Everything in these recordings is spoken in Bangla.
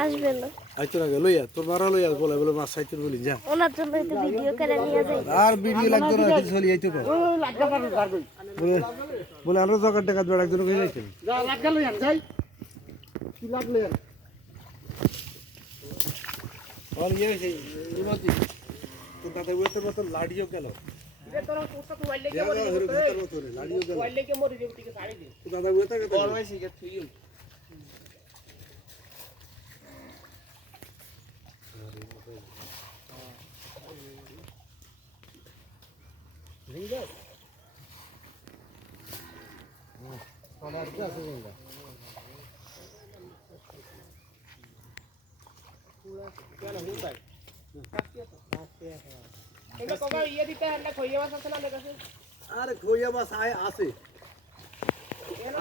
আসবে না আইতো না লইয়া তোর মারা লইয়া বলে বলে মাছ সাইতে বলি যা ওনার জন্য তো ভিডিও করে নিয়ে যাই আর ভিডিও লাগতো না কিছু চলি আইতো কর বলে বলে আরো জগার টাকা জোড়া একজন কই যাইতে যা লাগা লইয়া যাই কি লাগলে আর ইয়ে সেই রুমাতি তো দাদা ওতে মত লাড়িও গেল রে তোরা কোসা তো ওয়াইলে কে মরি লাড়িও গেল ওয়াইলে কে মরি যে টিকে ছাড়ি দে তো দাদা ওতে গেল করবাইছি কে তুই রিঙ্গা তোরা আজকে আছে রিঙ্গা পুরা কেন হুঁদাই কাটতে আছে এটা কবা ইয়ে দিতে আর না খইয়া মাছ আছে না আমার কাছে আরে খইয়া মাছ আছে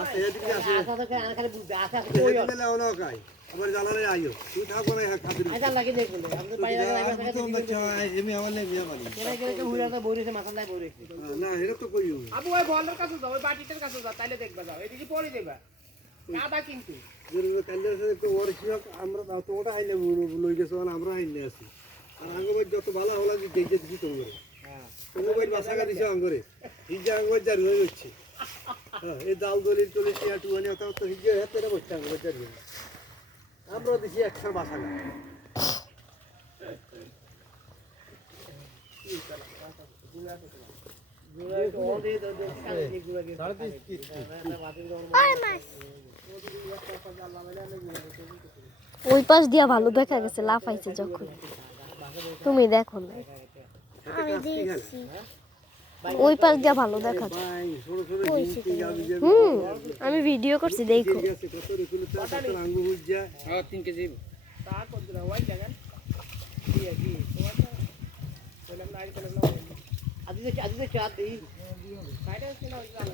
আছে এদিকে আছে আশা তো খালি বুঝতে আশা খইয়া দিলে ওনা কাই আমার জানালে আইও তুই থাকো না খাদির আশা লাগে দেখো আমাদের বাইরে লাগে তো বাচ্চা এমি আমার লে মিয়া মালি কেন কেন হুড়া তো বইরেছে মাথায় বইরেছে না এটা তো কইও আবু ওই বলের কাছে যাও ওই বাটিটার কাছে যাও তাইলে দেখবা যাও এদিকে পড়ে দেবা কাদা কিন্তু যেরকম কালের সাথে একটু ওরছিও আমরা তো ওটা আইলে লই গেছো আমরা আইলে আছি আর আঙ্গবাই যত ভালো হলা দি দেখে দিছি তোমরে হ্যাঁ তোমার বাসাকা দিছে আঙ্গরে হিজা আঙ্গর জার হই হচ্ছে এই দাল দলিল চলে টিয়া টুয়ানি অত তো হিজা হাতেরে বসছে আঙ্গর জার আমরা দিছি একশো বাসাকা ওই পাশ দিয়া ভালো দেখা গেছে লাফাইছে যখন তুমি দেখো না আমি দেখছি ওই পাশ দিয়া ভালো দেখা যায় আমি ভিডিও করছি দেখো 3 কেজি তা কত দিরা ওই জায়গা কি কি বললাম না আইতে লাগলো আদি চাট দেই সাইডে আছে না ওই জায়গা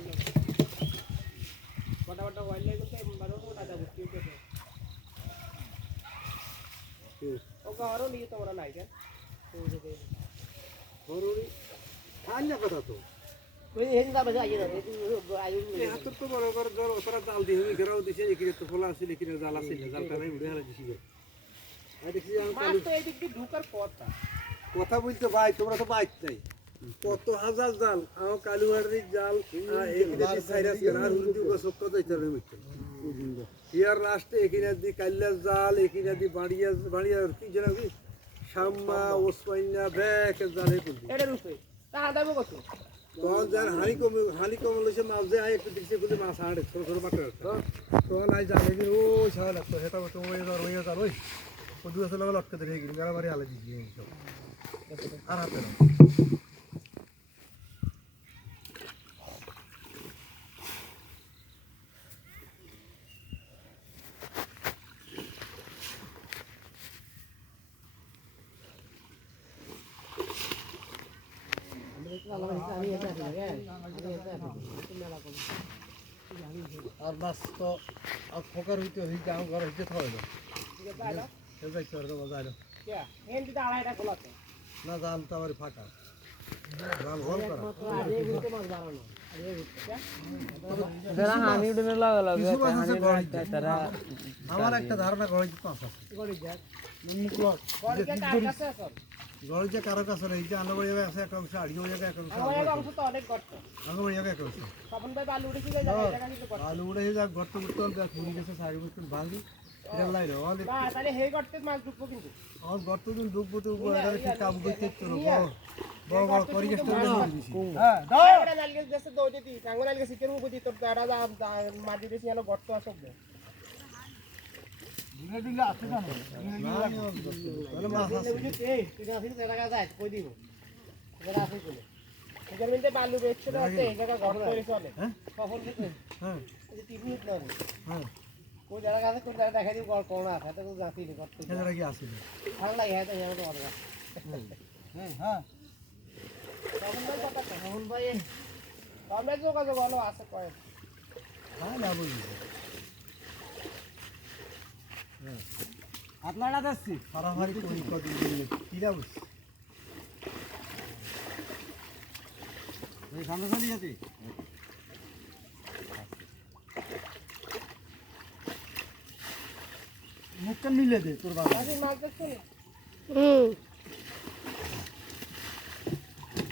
বড় বড় ওয়াইল লাগে তো বারো ওটা দাও কি করে ও গারো নিয়ে তো ওরা নাই কেন হরুড়ি খাইলা কথা তো ওই হেন দা বাজা আইরা আইউ এই হাতর তো বড় বড় জল ওতরা জাল দি হই গরাও দিছে একিরে তো ফলা আছে একিরে জাল আছে জালটা নাই উড়ে হালা দিছি আর দেখি মাছ তো এই দিক দিয়ে ঢুকার কথা কথা বলতে ভাই তোমরা তো বাইক নাই কত হাজার জাল আও কালুয়াড়ির জাল একিরে দি সাইরাস করা হুরদি গো সব কত ইতারে মিটে ইয়ার লাস্টে একিরে দি কাল্লা জাল একিরে দি বাড়িয়া কি জানা কি শাম্মা ওসমাইনা ব্যাক জালে কুলদি এটা রূপে তা দাবো কত তখন যার হানি কম লইছে মাছ যে আয় একটু দেখছে বলে মাছ হাড়ে ছোট ছোট বাটা তখন আই জানে যে ও সারা লাগতো হেটা তো ওই ওই দুই আসলে লাগা লটকে ধরে গিয়ে গাড়াবাড়ি আলে দিছি সব আর হাতে না আর মাছ তো ফোকার হইতে হইতে আমার ঘর হইতে থাকবে না জাল তো আবার ফাঁকা জাল হল করা আমার একটা ধারণা ঘরে ঘরে যে কারো কাছে নেই যে আলো বাড়ি আছে এক অংশ আড়িও জায়গা এক অংশ আলো বাড়ি জায়গা এক অংশ আলু উড়ে যা গর্ত গর্ত খুঁড়ি গেছে সাইড মতো ভাঙি এটা লাইলো তাহলে হে গর্তে মাছ ঢুকবো কিন্তু আমার গর্ত দিন ডুববো তো এটা কি কাম করতে তোর বড় বড় করি গেছে তো দিছি হ্যাঁ দাও এটা নালগে দেশে দও দিতি টাঙ্গো নালগে সিটের উপর দিতি তোর দাঁড়া মাটি দিছি হলো গর্ত আসব দে দিলে দিলে আছে না তাহলে মাছ আছে এই তুই না আসিস টাকা যায় কই দিব এটা আছে কই এটার মধ্যে বালু বেচছে না আছে এই জায়গা গর্ত করে চলে হ্যাঁ খবর দিতে হ্যাঁ এই টিভি না হ্যাঁ কোই জায়গা আছে কোই জায়গা দেখাই দিব কোন আছে এটা তো জাতি নি গর্ত এটা কি আছে ভালো লাগে এটা যেমন তো অর্ডার হ্যাঁ হ্যাঁ তখন ভাই কথা তখন ভাই আমরা যোগাযোগ ভালো আছে কয় হ্যাঁ না বুঝলি আপনারা যাচ্ছি হারাহারি করি কদিন কিরা বুঝছি সামনে সামনে যাচ্ছি মুখটা মিলে দে তোর বাবা মাছ দেখছেন হুম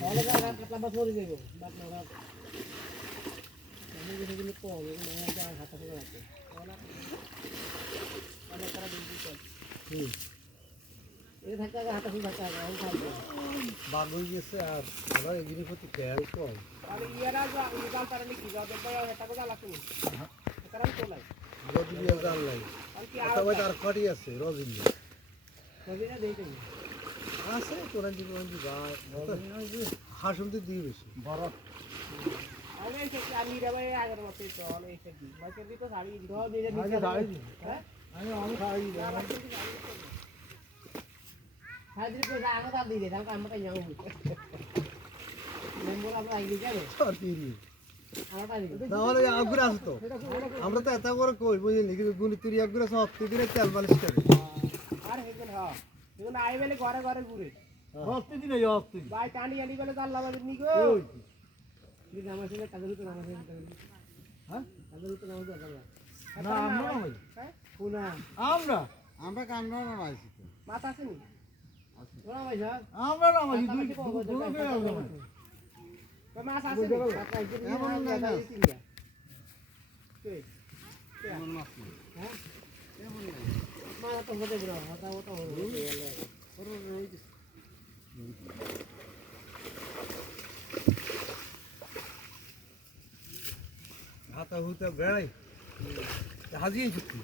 তাহলে কাতলা মাছ মরে যাবে বাট না আমি যেগুলো কম মাছ যা হাতে করে আছে তাহলে তারা দিন কর এই থাকা হাতে করে থাকা আমি খাবো বাঘ হয়ে গেছে আর ওরা এগুলি প্রতি খেয়াল কম আর ইয়ারা যা নিকাল পারে নাকি যা দেখো এটা কথা লাগছে এটা আমি চলাই রজনীয় জাল নাই আর কি সবাই তার ফাটি আছে রজনীয় সবিনা দেইতে আছে তোরা জীবন ভাই হাসুমতে দিয়ে বেশি বড় আমি এসে আমি রে ভাই আগের মতো তো আমি এসে দিই মাকে দিই তো শাড়ি দিই তো দিলে দিই হ্যাঁ আমি খাই শাড়ি দিলে তো আগের দাম দিই দাম কাম কাই যাও মেম্বার আমরা আইলি যাবে আর কি আমারটা দিই তাহলে আগুরা আছে তো আমরা তো এত করে কই বুঝলি কিন্তু গুলি তুই আগুরা সব দিনে তেল মালিশ করে আর হেগেন হ্যাঁ এখন আই বেলে ঘরে ঘরে ঘুরে হপ্তে দিনে হপ্তে ভাই কানি আনি বেলে জানলা বাজে নি গো কি নাম আছে কাদের তো নাম আছে হ্যাঁ কাদের তো নাম আছে না আমরা নয় হ্যাঁ কোনা আমরা কান্না নামাইছি তো মাথা আছে নি কোনা ভাই স্যার আমরা নামাইছি দুই তো মাছ আছে নি এমন না এমন মাছ হ্যাঁ এমন না মা তো হতে বড় হাতা ওটা হলো হাতা হুতা বেড়াই হাজিয়ে ছুটি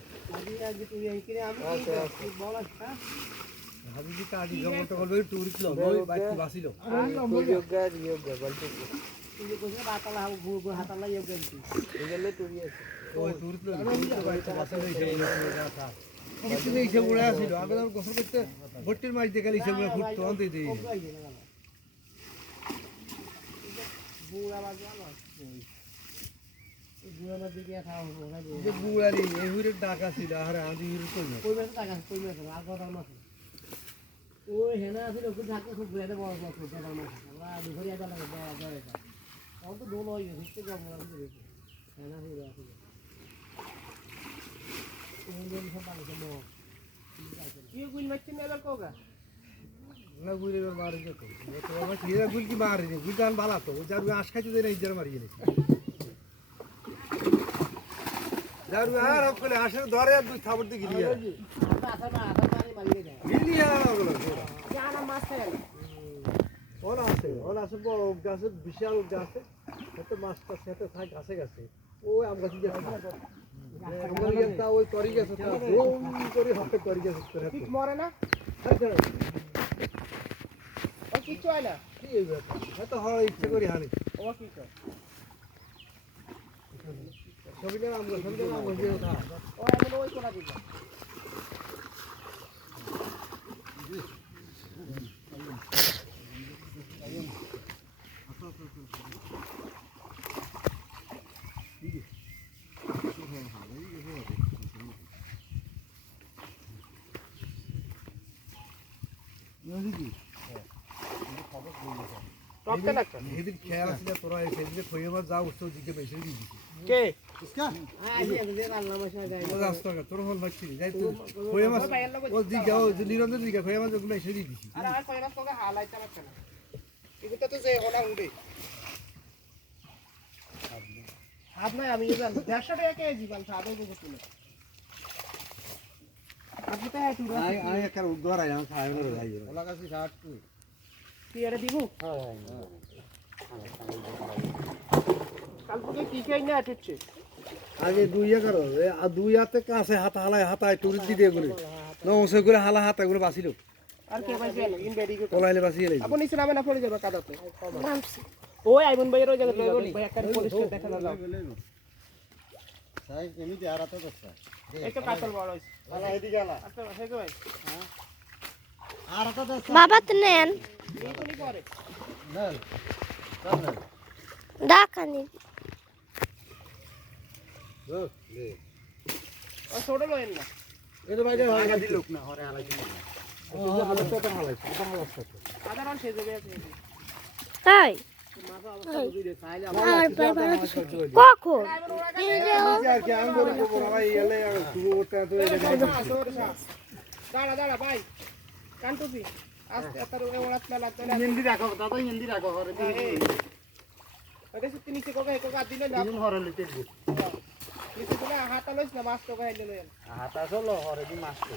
আজ তুই এই কিনে আমি কি বল হ্যাঁ হাজিয়ে কাটি জমা তো বলবে টুরিস্ট লোক ওই বাইক বাসিলো তুই কোথায় হাতালা গো হাতালা ইয়ে গেলতি এগুলো তুই আছে ওই টুরিস্ট লোক বাইক বাসিলো হিসেবে রাখা কিছু নেই হিসেবে উড়ে আসিল আগে তো গোসল করতে ভট্টির মাছ দেখে হিসেবে ফুটতো আনতে দিই বুড়া বাজানো বুড়া মাছ দিয়ে খাওয়া হবো না যে বুড়ারি এই হুইরে ডাক আসিল আরে আদি হুইরে কই না কই মাছ টাকা কই মাছ আর কথা মাছ ওই হেনা আছে ওকে থাকে খুব বুড়াতে বড় মাছ খুব বড় মাছ আমরা দুপুরে আটা লাগে বড় বড় এটা আমার তো দোল হয়ে গেছে যাব না আমি দেখি হেনা হয়ে গেছে ওই দিন সব পানি তো কি গুল মাছ নিয়ে এবার কোগা না গুইরে মারি যেত তো আমার হিরা গুল কি মারি নি গুল জান ভালো তো যার আশ খাইতে দেই না ইজার মারি গেছে যার আর হকলে আসে ধরে আর দুই থাবড় দি গিলিয়া আটা পানি মারিয়ে যায় গিলিয়া ওগুলো জানা মাছ খায় ওলা আছে বড় গাছে বিশাল গাছে এত মাছটা সেটা থাক গাছে গাছে ওই আম গাছে গেছে আমার গেছটা ওই তরি গেছে তা বম করে হাতে তরি গেছে তোর ঠিক মরে না ও কি চাই না কি এই ব্যাপার এত হয় ইচ্ছে করি হানি ও কি চাই সবিটা আম গাছে ওঠা ও এমন ওই কোনা দিবা রক্তে লাগছে এদিন খেয়াল আছে না তোরা সেদিকে খইয়ে মাছ যা উঠছো দিকে বেশি দিবি কে ইসকা হ্যাঁ আমি এদের আল্লাহ মাসা যাই ও রাস্তা তোর হল ভাগছি যাই তুই খইয়ে মাছ ও দিকে ও নিরঞ্জন দিকে খইয়ে মাছ ওগুলো এসে দিবি আর আর কয়রা তোকে হালাই চালাচ্ছে না এগুলো তো যে ওনা উড়ে হাত নাই আমি জানি 150 টাকা কেজি বাল সাদে গুলো তুলে আপনি তো একটু আই একার উদ্ধার আই আমি খাই না যাই ওলা কাছে 60 কি এর দিব কালকে কি খাই না আটছে আগে দুই এগারো আর দুই হাতে কাছে হাত হালায় হাতায় টুরিস্ট দিয়ে গুলো নমস্কার করে হালা হাত এগুলো বাঁচিল আর কে ভাই গেল ইন বেডি কো পলাইলে বাঁচিয়ে লাগবে আপনি নিচে নামে না পড়ে যাবে কাদাতে নামছি ওই আইবন ভাইয়ের ওই জায়গা ভাই একটা পুলিশ দেখা না যাও সাই এমনি আর আতে দস্তা একটা কাতল বড় হইছে আলা এদিকে আলা আচ্ছা হেগে ভাই হ্যাঁ আর আতে দস্তা বাবা তো নেন এখনি পরে না না ডাকানি ও ছোট লয়েন না এটা বাইরে হয় না লোক না হরে আলাই দিন আলাদা হালাইছে এটা হালাইছে সাধারণ সে দেবে আছে তাই মাথা অবস্থা বুঝি রে খাইলে আমার প্রায় ভালো কখন আর কি আমি বলি তো ভাই এলে শুরু করতে তো দাঁড়া দাঁড়া ভাই কান্টুপি আস্তে এত ওড়াত না লাগতে হিন্দি রাখো দাদা হিন্দি রাখো হরে এটা সত্যি নিচে কোকা কোকা দিলে না দিন হরে লিতে নিচে দিলে হাতা লইস না মাছ কোকা হেলে লইন হাতা চলো হরে দি মাছ তো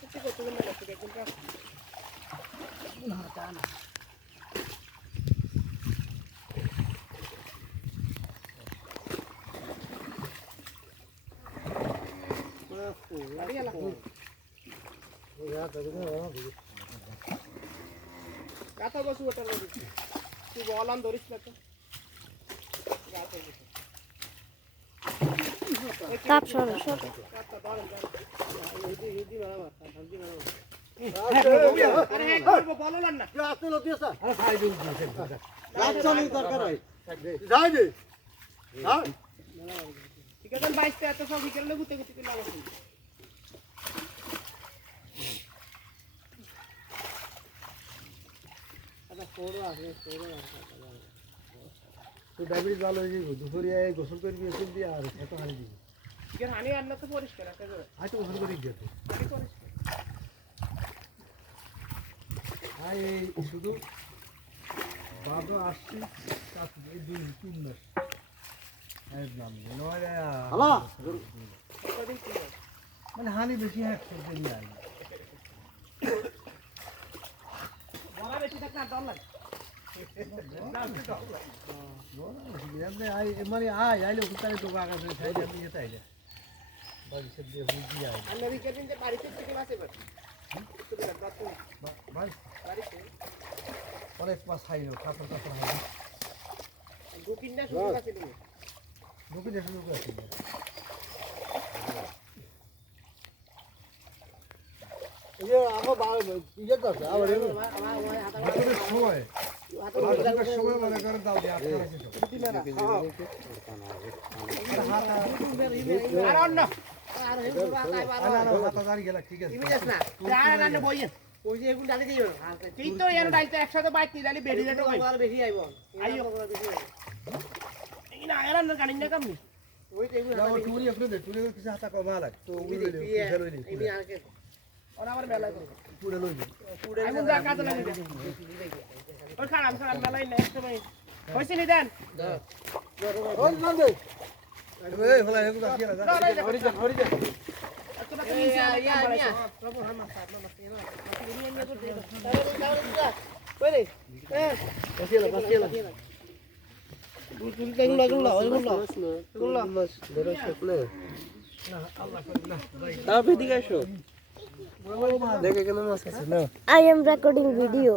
সত্যি করতে গেলে না ঠিক আছে গাথা বসু ওটার মধ্যে তুই বলান ধরিস না তো তাপ সরো সরো আরে হ্যাঁ করবো বলো না আসতে লোক দিয়েছা আরে খাই দিন আচ্ছা নেই দরকার হয় যাই দে হ্যাঁ ঠিক আছে 22 টা এত সব বিকেলে গুতে গুতে লাগাচ্ছি আচ্ছা ফোড়ো আছে তো ডায়াবেটিস ভালো হয়ে যাবে দুপুরে গোসল করবি এসে দিয়ে আর এত হানি দিবি ঠিক আছে হানি আর না তো পরিষ্কার আছে গো আজ তো গোসল করে গেছে হানি পরিষ্কার আই শুধু বাবা আসছি কাছে এই 2-3 মাস একদম নয় হ্যালো কদিন কি মানে হানি বেশি হাঁটছে দিন আই বলা বেশি থাক না ডর লাগে মানে আইলে ওখানে তো আগা ধরে খাইলে আমি যেতে আইলে বাড়ি সব দিয়ে বুঝি আই আর নবী কেদিন যে বাড়িতে থেকে মাসে বার ভাই বাড়িতে অনেক মাছ খাইলো কাপড় কাপড় হয় বুকিং না শুরু আছে তুমি ঢুকে দেখে লোক আছে সময় মনে করে দাও দিয়ে আর অন্য হাতা দাঁড়িয়ে গেল ঠিক আছে ইমিডিয়েট না আর রান্না বইয়েন ওই যে এগুলো ডালি দিও তুই তো এর ডালতে একসাথে বাইতে ডালি বেডি রেটো কই আর বেশি আইবো আইও না এর রান্না গাড়ি না কামনি ওই যে এগুলো টুরি আপনি দে টুরি কিছু হাতা কমা লাগ তো ওই লইলে ইমি আগে ওনা আমার মেলা করে পুরো লইলে পুরো আমি যা কাজ লাগি ওই খারাপ খারাপ মেলাই নেক্সট সময় হইছে নি দেন ওই নাম দে এই হলা এগুলো কি না হরি যা I am recording video.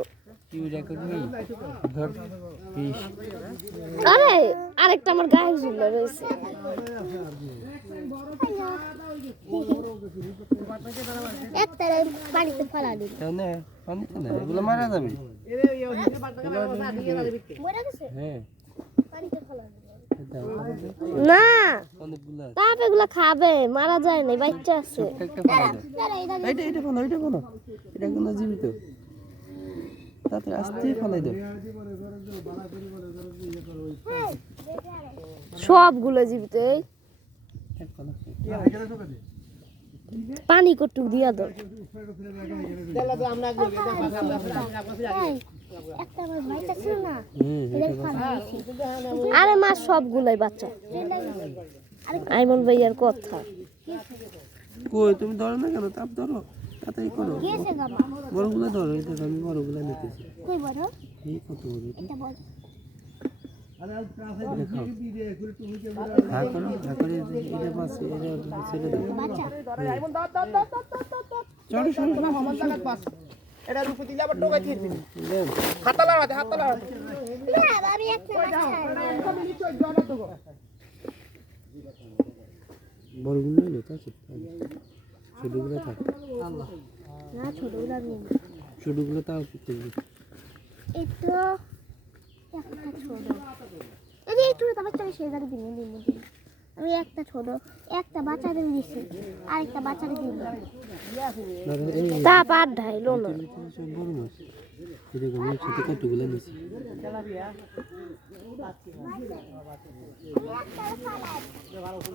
আরে আরেকটা আমার গায়ে ঝুলে রয়েছে একটা পানিতে ফেলা দিল এগুলো মারা যাবে মরে গেছে হ্যাঁ পানিতে ফেলা দিল না তাপ এগুলা খাবে মারা যায় না বাচ্চা আছে এটা কোনো জীবিত তাতে আস্তে ফলাই দাও সবগুলো জীবিত এই পানি কটুক দিয়া দাও আরে মা সবগুলাই বাচ্চা আইমন ভাইয়ার কথা কই তুমি ধরো না কেন তাপ ধরো তাড়াতাড়ি করো বড়গুলো ধরো এই দেখো আমি বড়গুলো নিতেছি এই কত বড় এটা হ্যাঁ করো এটা পাস এটা ছেড়ে দাও চড়ো চড়ো এটা রূপে দিলে আবার টোকাই দিয়ে দিবি হাতা লাগাতে বড়গুলো নিলো তা ছোটগুলো থাক না ছোটগুলা নেই ছোটগুলো তাও করবি একটু একটা ছোট এই যে একটু তোমার চলে সেই গাড়ি দিন আমি একটা ছোট একটা বাচ্চাদের দিছি আরেকটা বাচ্চাদের দিব তা পার ঢাইলো না সব বড় মাছ এদিকে আমি একসাথে কতগুলো নিয়েছি তেলাপিয়া